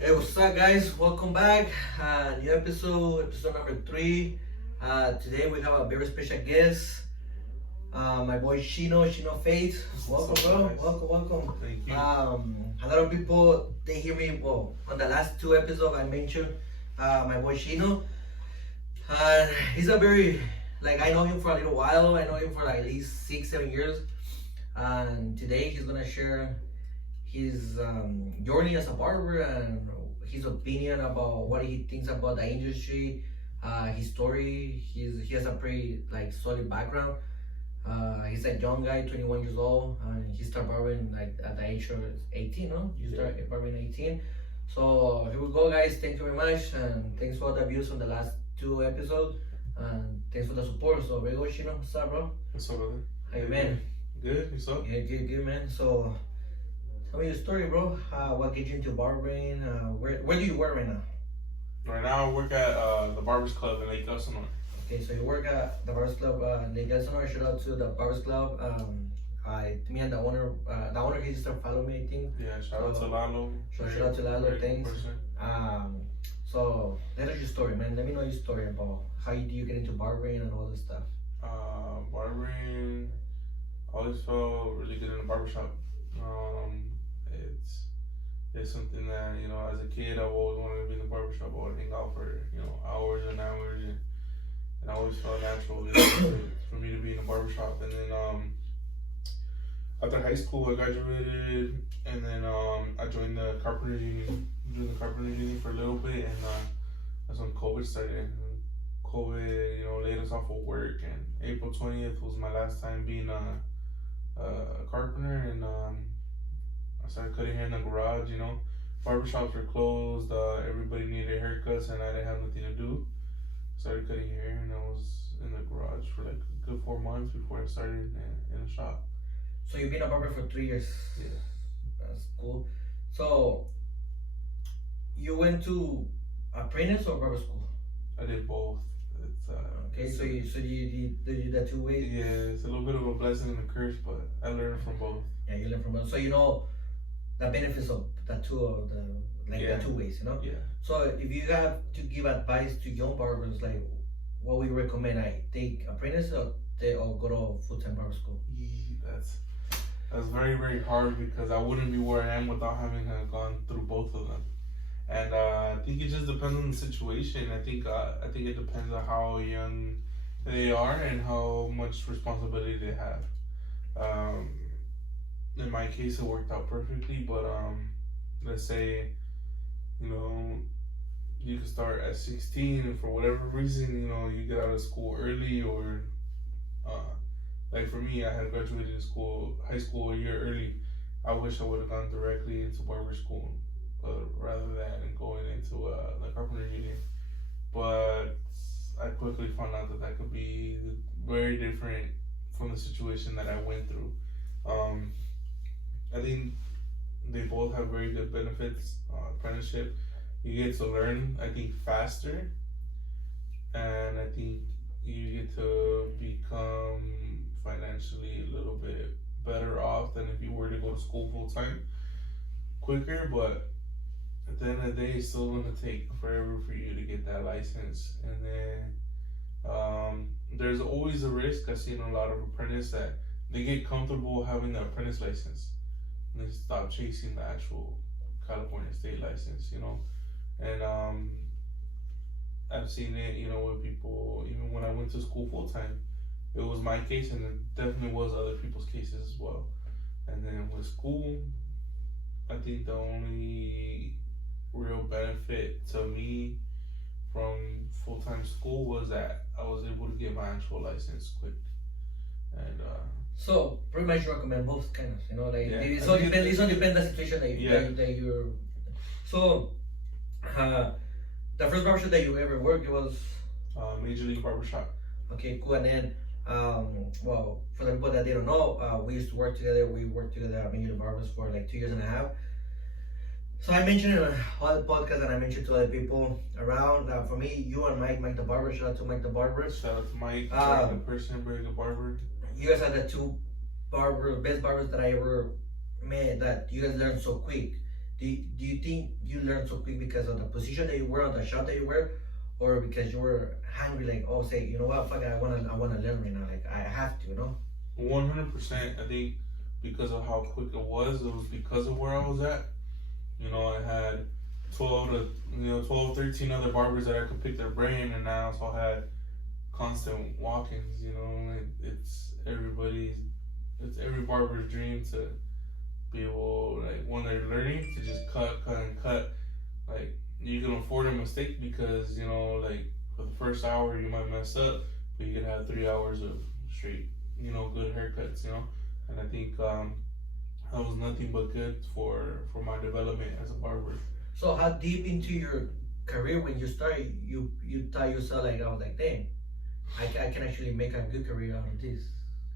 Hey, what's up, guys? Welcome back. New episode number 3. Today we have a very special guest, my boy chino.Fadez. Welcome, What's up, bro. guys? Welcome. Thank you. A lot of people they hear me. Well, on the last 2 episodes, I mentioned my boy Chino. He's a very I know him for a little while. I know him for at least 6, 7 years. And today he's gonna share his journey as a barber and his opinion about what he thinks about the industry, his story. He has a pretty solid background. He's a young guy, 21 years old, and he started barbering at the age of 18. No, you start barbering 18. So here we go, guys. Thank you very much, and thanks for the views on the last 2 episodes, and thanks for the support. So here we go, Chino. What's up, bro? What's up, brother? How you been? Good. Yourself? Good, man. So tell me your story, bro. What get you into barbering? Where do you work right now? Right now, I work at the Barbers Club in Lake Elsinore. Okay, so you work at the Barbers Club. Lake Elsinore. Shout out to the Barbers Club. Me and the owner, he just started following me, I think. Yeah, shout out to Lalo. Shout out to Lalo. Very Thanks. cool person. So let us your story, man. Let me know your story about how do you get into barbering and all this stuff. Barbering, I always felt really good in a barbershop. It's something that, as a kid, I always wanted to be in the barbershop. I would hang out for, hours and hours. And I always felt natural for me to be in a barbershop. And then after high school, I graduated. And then I joined the Carpenters Union. For a little bit. And that's when COVID started. COVID, laid us off of work. And April 20th was my last time being a carpenter. And I started cutting hair in the garage. Barbershops were closed. Everybody needed haircuts, and I didn't have nothing to do. Started cutting hair, and I was in the garage for like a good 4 months before I started in a shop. So you've been a barber for 3 years. Yeah. That's cool. So you went to apprentice or barber school? I did both. Okay, so you did that 2 ways. Yeah, it's a little bit of a blessing and a curse, but I learned from both. Yeah, you learn from both. So you know the benefits of the two of the 2 ways, Yeah. So if you have to give advice to young barbers, what we recommend, I take apprentice or go to full-time barber school. That's very, very hard because I wouldn't be where I am without having gone through both of them. And I think it just depends on the situation. I think it depends on how young they are and how much responsibility they have. In my case, it worked out perfectly. But let's say, you can start at 16, and for whatever reason, you get out of school early, or like for me, I had graduated high school a year early. I wish I would have gone directly into barber school. Rather than going into the carpenter union. But I quickly found out that could be very different from the situation that I went through. I think they both have very good benefits. Apprenticeship, you get to learn, I think, faster, and I think you get to become financially a little bit better off than if you were to go to school full time quicker. But at the end of the day, it's still going to take forever for you to get that license. And then there's always a risk. I've seen a lot of apprentices that they get comfortable having the apprentice license and they stop chasing the actual California state license, And I've seen it, with people, even when I went to school full time. It was my case, and it definitely was other people's cases as well. And then with school, I think the only real benefit to me from full-time school was that I was able to get my actual license quick. And so pretty much you recommend both kind of, it all depends the situation that you're. So the first barbershop that you ever worked, it was Major League Barbershop. Okay, cool. And then well, for the people that they don't know, we used to work together. We worked together at Major League Barbers for 2 years and a half. So I mentioned in all the podcasts, and I mentioned to other people around. For me, you and Mike the barber. Shout out to Mike the barber. Shout out to Mike, very good person, very good barber. You guys are the two best barbers that I ever met. That you guys learned so quick. do you think you learned so quick because of the position that you were on the shop that you were, or because you were hungry? Like, oh, say, you know what, fuck it, I wanna learn right now. Like, I have to, 100%. I think because of how quick it was because of where I was at. You know, I had 12, 13 other barbers that I could pick their brain, and I also had constant walk-ins. You know, it's every barber's dream to be able, like, when they're learning, to just cut and cut. Like, you can afford a mistake because, like, for the first hour you might mess up, but you can have 3 hours of straight, good haircuts. And I think that was nothing but good for my development as a barber. So how deep into your career when you started, you thought yourself like, I was like, damn, I can actually make a good career out of this.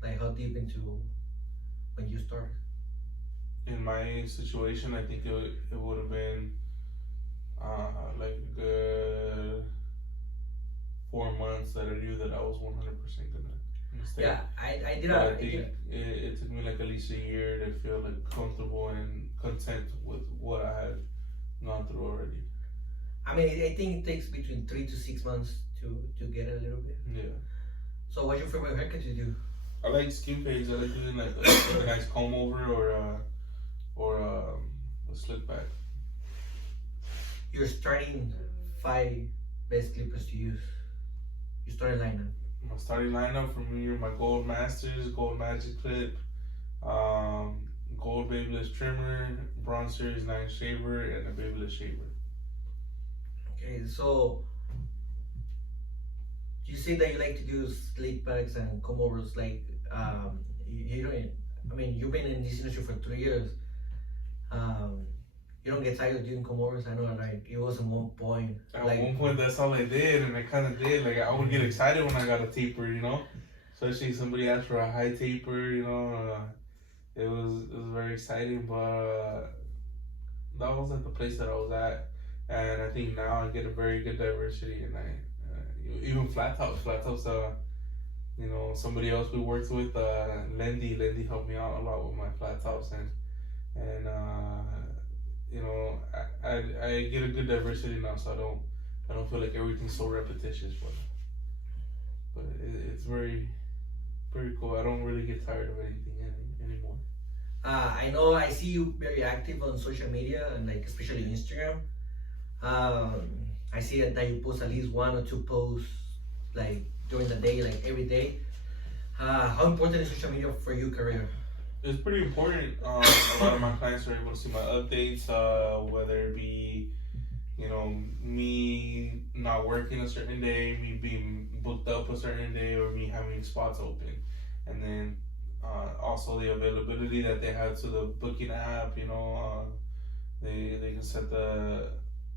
Like, how deep into when you started? In my situation, I think it would have been like a good 4 months that I knew that I was 100% gonna stay. Yeah, I did. But I think it took me like at least a year to feel like comfortable and content with what I had gone through already. I mean, I think it takes between 3 to 6 months to get it a little bit. Yeah. So, what's your favorite haircut to do? I like skin fades. I like doing like a nice comb over or a slick back. Your starting 5 best clippers to use. Your starting lineup. My starting lineup for me are my Gold Masters, Gold Magic Clip, Gold Babyliss Trimmer, Bronze Series 9 Shaver, and a Babyliss Shaver. Okay, so you say that you like to do slick backs and comb overs. Like, you don't. I mean, you've been in this industry for 3 years. You don't get tired of doing comb overs. I know, like, it was at one point. At like, one point, that's all I did, and I kind of did. Like, I would get excited when I got a taper, especially if somebody asked for a high taper. It was very exciting, but that wasn't the place that I was at, and I think now I get a very good diversity, and even flat tops. Somebody else we worked with, Lendy helped me out a lot with my flat tops, and I get a good diversity now, so I don't feel like everything's so repetitious, but it's very, very cool. I don't really get tired of anything anymore. I know I see you very active on social media and, like, especially Instagram. I see that you post at least 1 or 2 posts, like, during the day, like every day. How important is social media for your career? It's pretty important. A lot of my clients are able to see my updates, whether it be, me not working a certain day, me being booked up a certain day, or me having spots open. And then also the availability that they have to the booking app, they can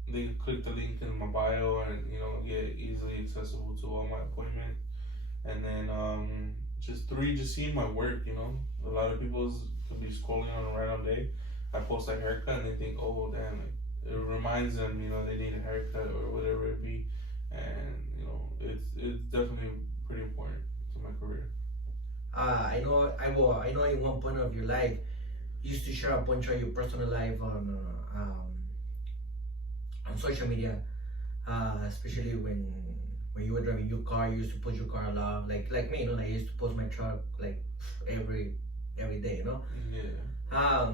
they can click the link in my bio and, get easily accessible to all my appointments. And then just seeing my work, a lot of people could be scrolling on a random day. I post a haircut and they think, oh damn, like, it reminds them, they need a haircut or whatever it be, and it's definitely pretty important to my career. I know in one point of your life, you used to share a bunch of your personal life on social media, especially when you were driving your car. You used to post your car a lot, like me, I used to post my truck like every day, Yeah.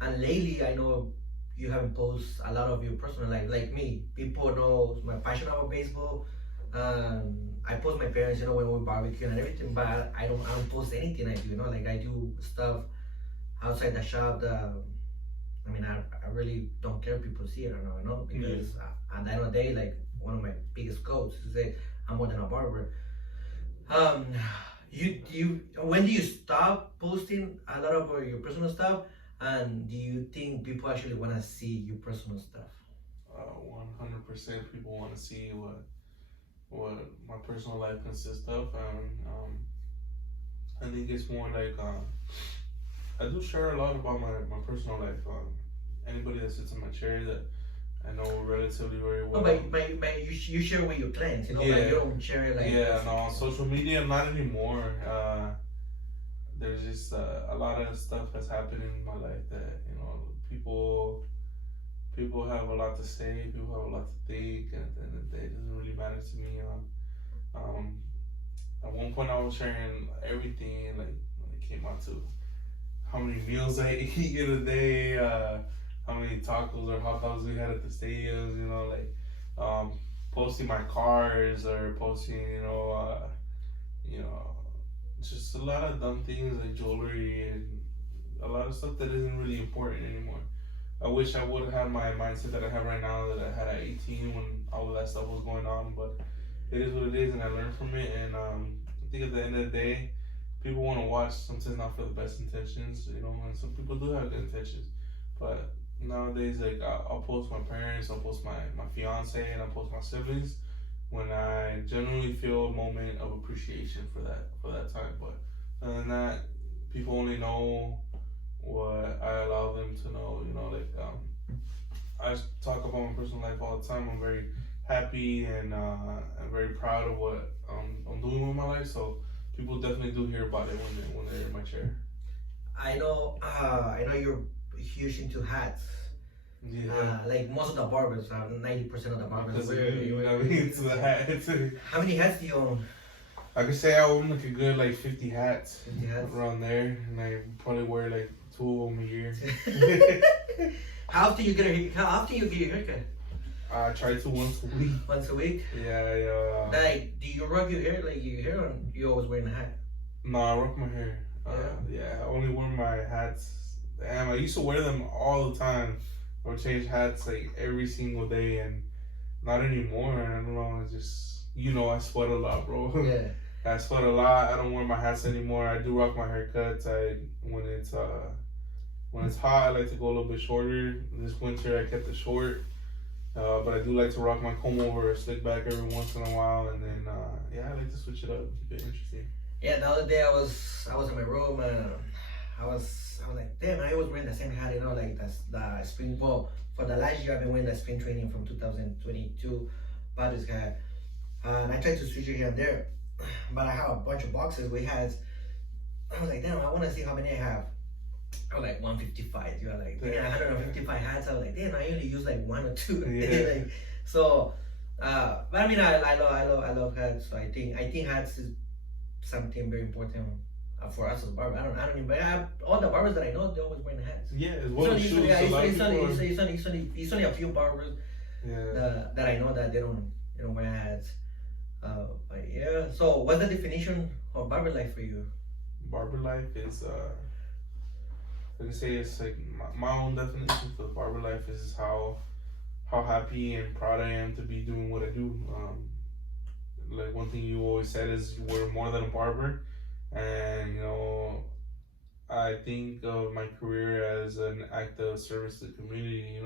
And lately I know you haven't posted a lot of your personal life. Like me, people know my passion about baseball. I post my parents, when we barbecue and everything, but I don't post anything I do, like I do stuff outside the shop that, I mean, I really don't care if people see it or not, because at the end of the day, like, one of my biggest goals is that I'm more than a barber. When do you stop posting a lot of your personal stuff, and do you think people actually want to see your personal stuff? 100% people want to see what my personal life consists of, and I think it's more like I do share a lot about my personal life. Anybody that sits in my chair that I know relatively very well. No, but you share with your clients, but you don't share like. Yeah, no, on social media, not anymore. There's just a lot of stuff that's happened in my life that people people have a lot to say, people have a lot to think, and at the end of the day, it doesn't really matter to me. Um, at one point, I was sharing everything, like when it came out to how many meals I eat in a day, how many tacos or hot dogs we had at the stadiums, posting my cars or posting, you know, just a lot of dumb things like jewelry and a lot of stuff that isn't really important anymore. I wish I would have had my mindset that I have right now that I had at 18 when all of that stuff was going on, but it is what it is, and I learned from it. And I think at the end of the day, people want to watch sometimes not for the best intentions, and some people do have good intentions. But nowadays, like I'll post my parents, I'll post my fiance, and I'll post my siblings when I genuinely feel a moment of appreciation for that time. But other than that, people only know what I allow them to know. I talk about my personal life all the time. I'm very happy and I'm very proud of what I'm doing with my life. So people definitely do hear about it when they're in my chair. I know you're huge into hats. Yeah. Like most of the barbers, 90% of the barbers. Because you got me into the hat. How many hats do you own? I could say I own like a good like 50 hats, 50 hats around there, and I probably wear like 2 of them a year. How often you get your haircut? I try to once a week. Once a week? Yeah. Like, do you rock your hair or you always wearing a hat? No, I rock my hair. I only wear my hats. Damn, I used to wear them all the time. I would change hats like every single day, and not anymore. I don't know. It's just I sweat a lot, bro. Yeah. I sweat a lot. I don't wear my hats anymore. I do rock my haircuts. When it's hot, I like to go a little bit shorter. This winter, I kept it short. But I do like to rock my comb over or slick back every once in a while, and then I like to switch it up, keep it interesting. Yeah, the other day I was in my room and I was like, damn, I was wearing the same hat, like the spring ball. For the last year, I've been wearing the spring training from 2022 Padres hat, and I tried to switch it here and there, but I have a bunch of boxes with hats. I was like, damn, I want to see how many I have. I was like 155. You're like, damn, 155 hats. I was like, damn, I only use like 1 or 2. Yeah. So, but I mean, I love hats. So I think hats is something very important for us as barbers. I don't even, but all the barbers that I know, they always wearing hats. Yeah, as well as shoes. It's only a few barbers that I know that they don't wear hats. But yeah. So, what's the definition of barber life for you? Barber life is I can say it's like my own definition for the barber life is how happy and proud I am to be doing what I do. Like one thing you always said is we're more than a barber, and I think of my career as an act of service to the community.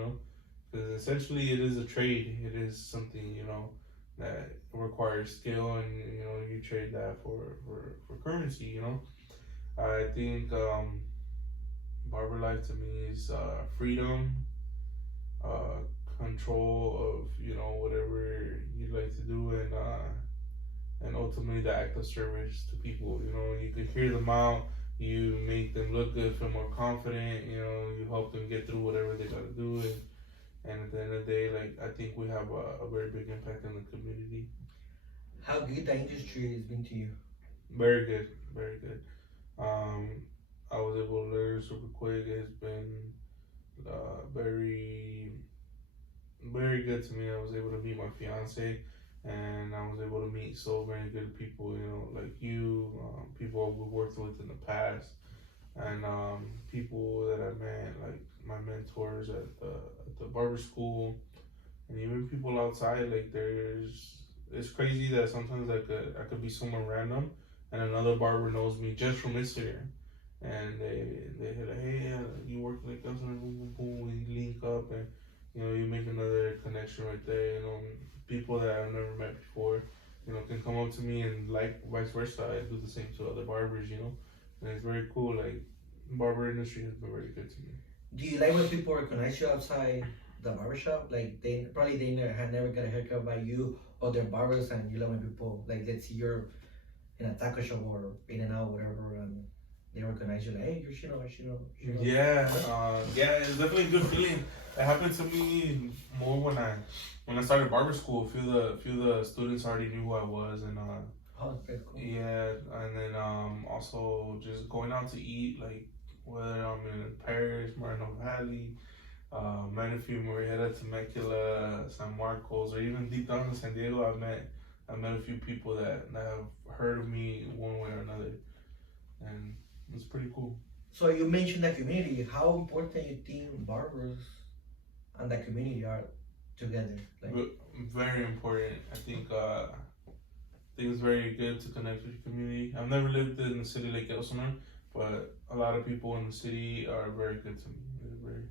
Because essentially it is a trade. It is something that requires skill, and you trade that for currency. I think barber life to me is freedom, control of whatever you'd like to do, and ultimately the act of service to people. You can hear them out, you make them look good, feel more confident. You help them get through whatever they gotta do, and at the end of the day, like I think we have a very big impact on the community. How good the industry has been to you? Very good, very good. I was able to learn super quick. It's been very, very good to me. I was able to meet my fiance, and I was able to meet so many good people. Like you, people we worked with in the past, and people that I met, like my mentors at the barber school, and even people outside. Like it's crazy that sometimes I could be somewhere random, and another barber knows me just from Instagram. And they hit like, hey, you work like us, and boom, boom, boom, we link up, and you make another connection right there. People that I've never met before, can come up to me, and like vice versa, I do the same to other barbers, and it's very cool. Like barber industry has been very good to me. Do you like when people recognize you outside the barbershop? Like they never got a haircut by you or their barbers, and you like when people like let's see you're in a taco shop or In and Out, whatever, and they recognize you like, hey, you're Chino. Yeah, yeah, it's definitely a good feeling. It happened to me more when I started barber school. A few of the students already knew who I was, and Oh, that's pretty cool. yeah, and then also just going out to eat, like whether I'm in Paris, Moreno Valley, Menifee, Murrieta, Temecula, San Marcos, or even deep down in San Diego. I met a few people that have heard of me one way or another, and it's pretty cool. So you mentioned the community. How important you think barbers and the community are together? Like, Very important. I think it's very good to connect with your community. I've never lived in a city like Elsinore, but a lot of people in the city are very good to me. They're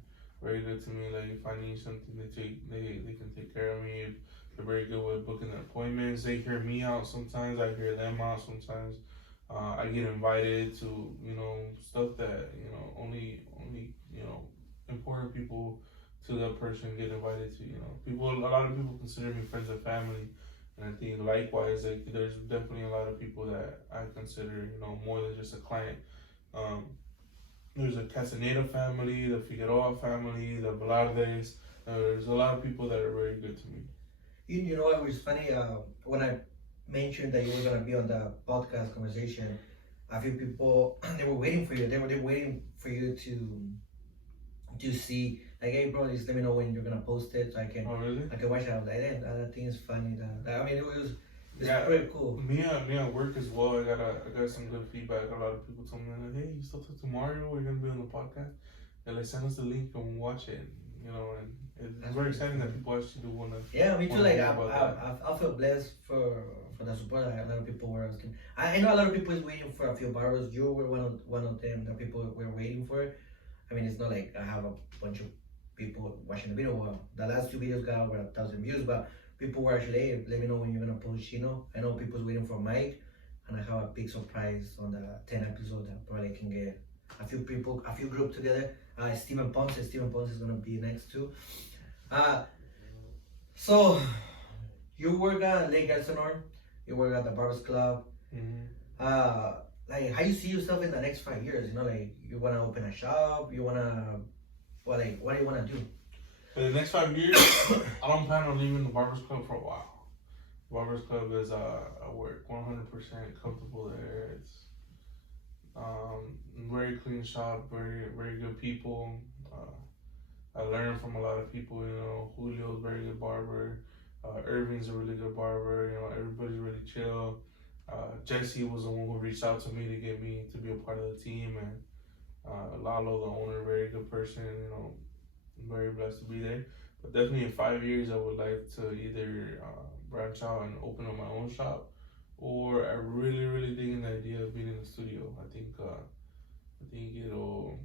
very good to me. Like if I need something, they can take care of me. They're very good with booking their appointments. They hear me out sometimes. I hear them out sometimes. I get invited to stuff that important people to that person get invited to. A lot of people consider me friends and family, and I think likewise, like there's definitely a lot of people that I consider more than just a client. Um, there's a Casaneda family, the Figueroa family, the Velardes. There's a lot of people that are very good to me. you know, it was funny when I mentioned that you were gonna be on the podcast conversation. A few people they were waiting for you. They were waiting for you to see like, hey, bro, just let me know when you're gonna post it so Oh, really? I can watch it. I was like, hey, that thing is funny. I mean, it's Yeah, pretty cool. me at work as well. I got some good feedback. A lot of people told me like, hey, you still talk to Mario? We're gonna be on the podcast. And like send us the link and we'll watch it. And it's very exciting that people actually do wanna. Yeah, me too. wanna Like hear about that. I feel blessed for the support. Like, a lot of people were asking. I know a lot of people is waiting for a few barbers. You were one of them that people were waiting for. I mean, it's not like I have a bunch of people watching the video. Well, the last two videos got over 1,000 views, but people were actually, hey, let me know when you're gonna post Chino. I know people's waiting for Mike, and I have a big surprise on the 10 episode that probably can get a few group together. Steven Ponce is gonna be next too. Uh, so you work at Lake Elsinore, you work at the Barbers Club. Mm-hmm. Like how you see yourself in the next 5 years? Like you wanna open a shop, you wanna, what do you wanna do? For the next 5 years, I don't plan on leaving the Barbers Club for a while. Barbers Club is I work 100% comfortable there. It's very clean shop, very good people. I learned from a lot of people. Julio's a very good barber. Irving's a really good barber. Everybody's really chill. Jesse was the one who reached out to me to get me to be a part of the team, and Lalo, the owner, very good person. I'm very blessed to be there. But definitely in 5 years, I would like to either branch out and open up my own shop, or I really, really dig in the idea of being in the studio. I think it'll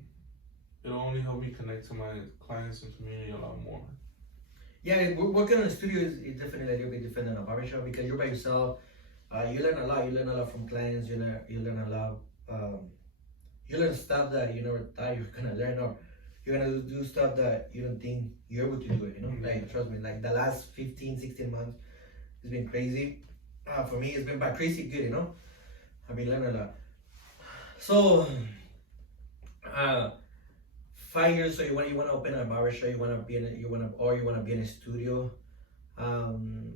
only help me connect to my clients and community a lot more. Yeah, working in the studio is definitely a little bit different than a barbershop because you're by yourself. You learn a lot. You learn a lot from clients. You learn a lot. You learn stuff that you never thought you were gonna learn, or you're gonna do stuff that you don't think you're able to do it. Mm-hmm. Like trust me, like the last 15, 16 months, it's been crazy. For me, it's been by crazy good. I've been learning a lot. So, 5 years. So you wanna open a barbershop. You wanna be in a studio. Um,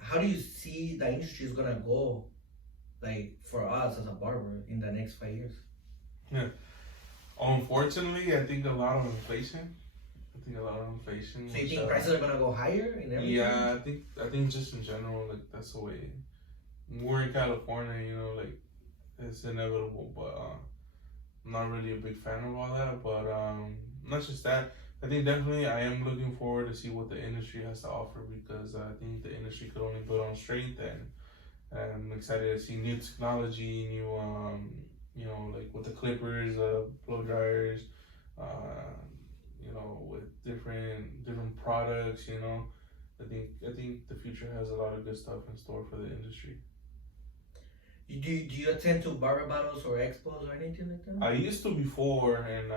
how do you see the industry is gonna go, like for us as a barber in the next 5 years? Yeah. Unfortunately, I think a lot of inflation. So you think prices are gonna go higher in everything? Yeah, I think just in general, like that's the way. We're in California, like it's inevitable, but I'm not really a big fan of all that. But not just that. I think definitely I am looking forward to see what the industry has to offer, because I think the industry could only build on strength, and I'm excited to see new technology, new like with the clippers, blow dryers, with different products. I think the future has a lot of good stuff in store for the industry. Do you attend to barber battles or expos or anything like that? I used to before, and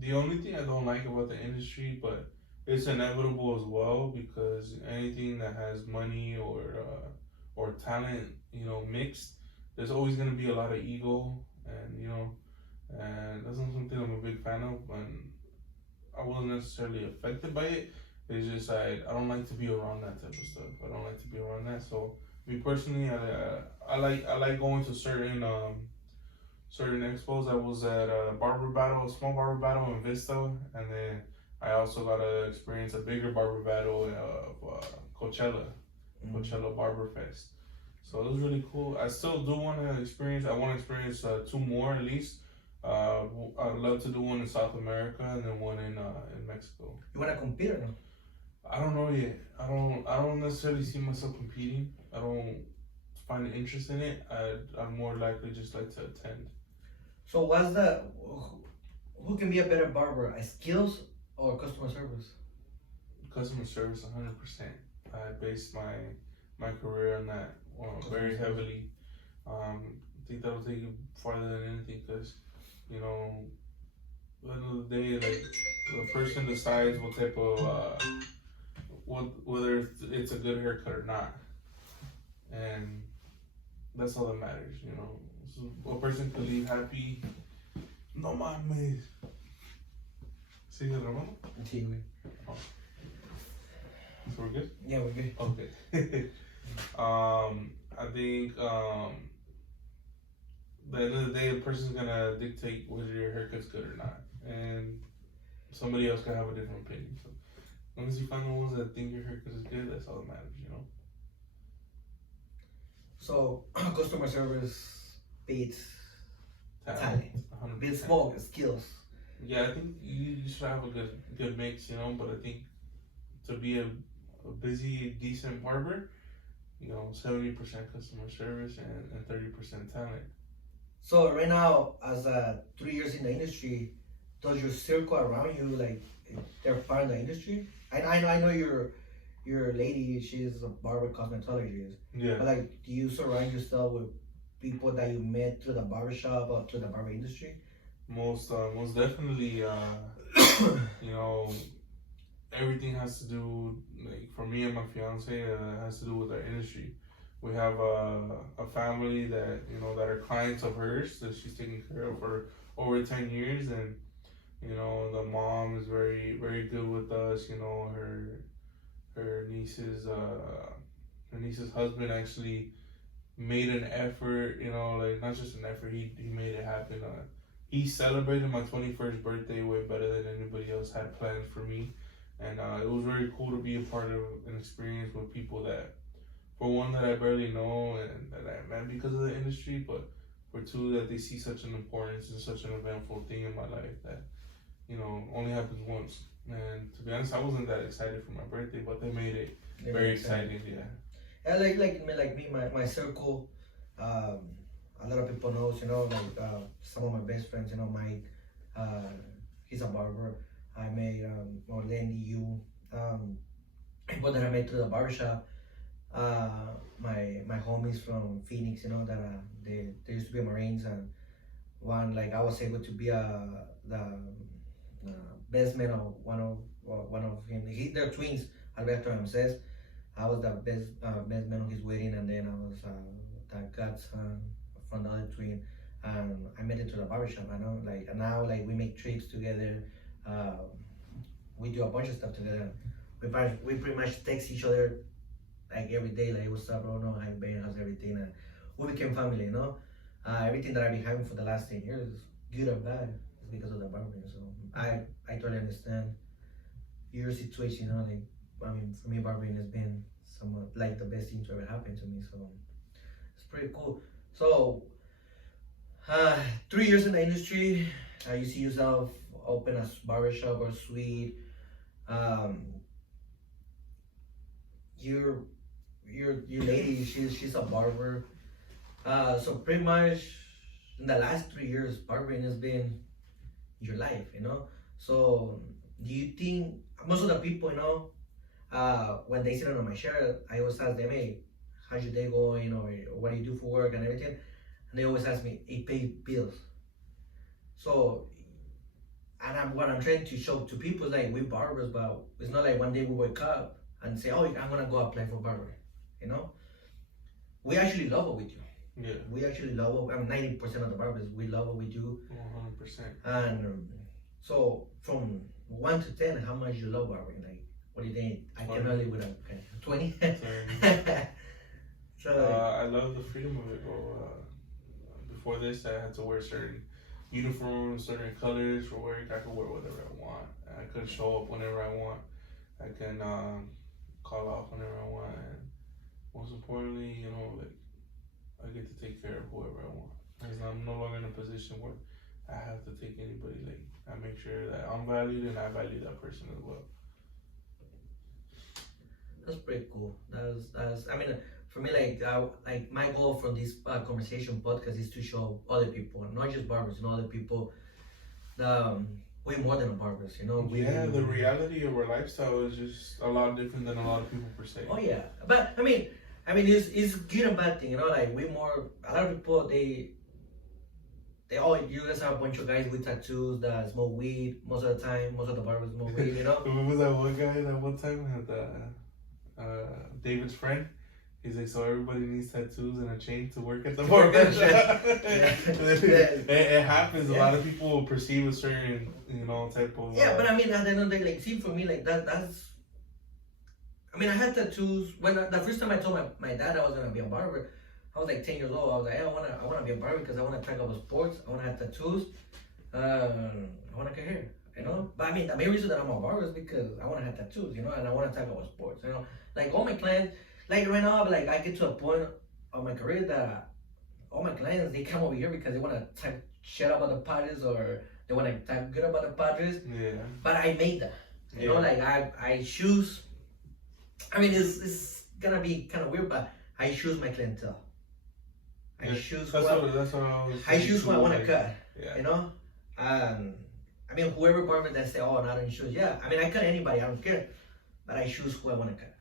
the only thing I don't like about the industry, but it's inevitable as well, because anything that has money or talent, mixed, there's always gonna be a lot of ego, and and that's not something I'm a big fan of. And I wasn't necessarily affected by it. It's just I don't like to be around that type of stuff. I don't like to be around that. So me personally, I like going to certain expos. I was at a small barber battle in Vista, and then I also got to experience a bigger barber battle of Coachella Barber Fest. So it was really cool. I still do want to experience. I want to experience two more at least. I'd love to do one in South America and then one in Mexico. You wanna compete or no? I don't know yet. I don't necessarily see myself competing. I don't find an interest in it. I'm more likely just like to attend. So who can be a better barber, skills or customer service? Customer service, 100%. I base my career on that very heavily. I think that'll take you farther than anything, because at the end of the day, like, the person decides what type of whether it's a good haircut or not, and that's all that matters. So a person could leave happy. No mames. ¿Sigue grabando? Sí, güey. Oh. So we're good? Yeah, we're good. Okay. I think the end of the day, the person's gonna dictate whether your haircut's good or not, and somebody else can have a different opinion. So as long as you find the ones that think your haircut is good, that's all that matters. So customer service beats Talent. talent. Beats small skills. Yeah, I think you should have a good mix, but I think to be a busy, decent barber, 70% customer service and 30% talent. So right now, as 3 years in the industry, does your circle around you, like, they're part of the industry? I know your lady, she's a barber cosmetologist. Yeah. But like, do you surround yourself with people that you met through the barbershop or through the barber industry? Most definitely. Everything has to do, like, for me and my fiance, has to do with our industry. We have a family that that are clients of hers that she's taken care of for over 10 years, and the mom is very, very good with us. Her niece's husband actually made an effort. Like, not just an effort, he made it happen. He celebrated my 21st birthday way better than anybody else had planned for me. And it was very cool to be a part of an experience with people that, for one, that I barely know and that I met because of the industry, but for two, that they see such an importance and such an eventful thing in my life that, only happens once. And to be honest, I wasn't that excited for my birthday, but they made it very exciting, yeah. And like me, my circle, a lot of people knows, some of my best friends, Mike, he's a barber. I met Orlando, people that I met through the barbershop. My homies from Phoenix, that they used to be Marines, and one, like, I was able to be the best man of one of him. They're twins, Alberto and Ramses. I was the best man on his wedding, and then I was the godson from the other twin. And I met it through the barbershop. And now we make trips together. We do a bunch of stuff together. We pretty much text each other like every day, like, what's up, bro? No, hi, Ben, how's everything? And we became family, everything that I've been having for the last 10 years, good or bad, is because of the barbering. So I totally understand your situation, for me, barbering has been somewhat like the best thing to ever happen to me. So it's pretty cool. So 3 years in the industry, you see yourself open a barbershop or suite. Your lady, she's a barber. So pretty much in the last 3 years, barbering has been your life, So do you think most of the people, when they sit on my chair, I always ask them, hey, how's your day going, or what do you do for work and everything? And they always ask me, it pays bills. So, and what I'm trying to show to people is, like, we barbers, but it's not like one day we wake up and say, oh, I'm gonna go apply for barber. We actually love what we do. Yeah. We actually love what, 90% of the barbers, we love what we do. 100%. And so from 1 to 10, how much you love barbering? Like, what do you think? I 20. can only with a 20. So I love the freedom of it, bro. Before this, I had to wear certain uniforms, certain colors for work. I could wear whatever I want. I could show up whenever I want. I can call off whenever I want. And most importantly, you know, like, I get to take care of whoever I want. Because I'm no longer in a position where I have to take anybody. Like, I make sure that I'm valued and I value that person as well. that's pretty cool. That's I mean, for me, like my goal from this conversation podcast is to show other people, not just barbers, other people, way more than a barbers. Yeah, the reality of our lifestyle is just a lot different than a lot of people per se. Oh yeah, but I mean, it's good and bad thing. Like a lot of people you guys have a bunch of guys with tattoos that smoke weed most of the time. Most of the barbers smoke weed. Who was that one guy that one time had David's friend? He's like, so everybody needs tattoos and a chain to work at the barber shop. It happens. Yeah. A lot of people perceive a certain, type of. Yeah, but I mean, at the end of the day, like, see, for me, like that's. I mean, I had tattoos when the first time I told my dad I was gonna be a barber. I was like 10 years old. I was like, hey, I wanna be a barber because I wanna talk about sports. I wanna have tattoos. I wanna cut hair. But I mean, the main reason that I'm a barber is because I wanna have tattoos. And I wanna talk about sports. Like all my clients. Like right now, like I get to a point of my career that all my clients, they come over here because they want to talk shit about the Padres or they want to talk good about the Padres. Yeah. But I made that. Like I choose. I mean, it's gonna be kind of weird, but I choose my clientele. I choose who I want to cut. Yeah. I mean, whoever barber that say, oh, not in shoes. Yeah. I mean, I cut anybody. I don't care. But I choose who I want to cut.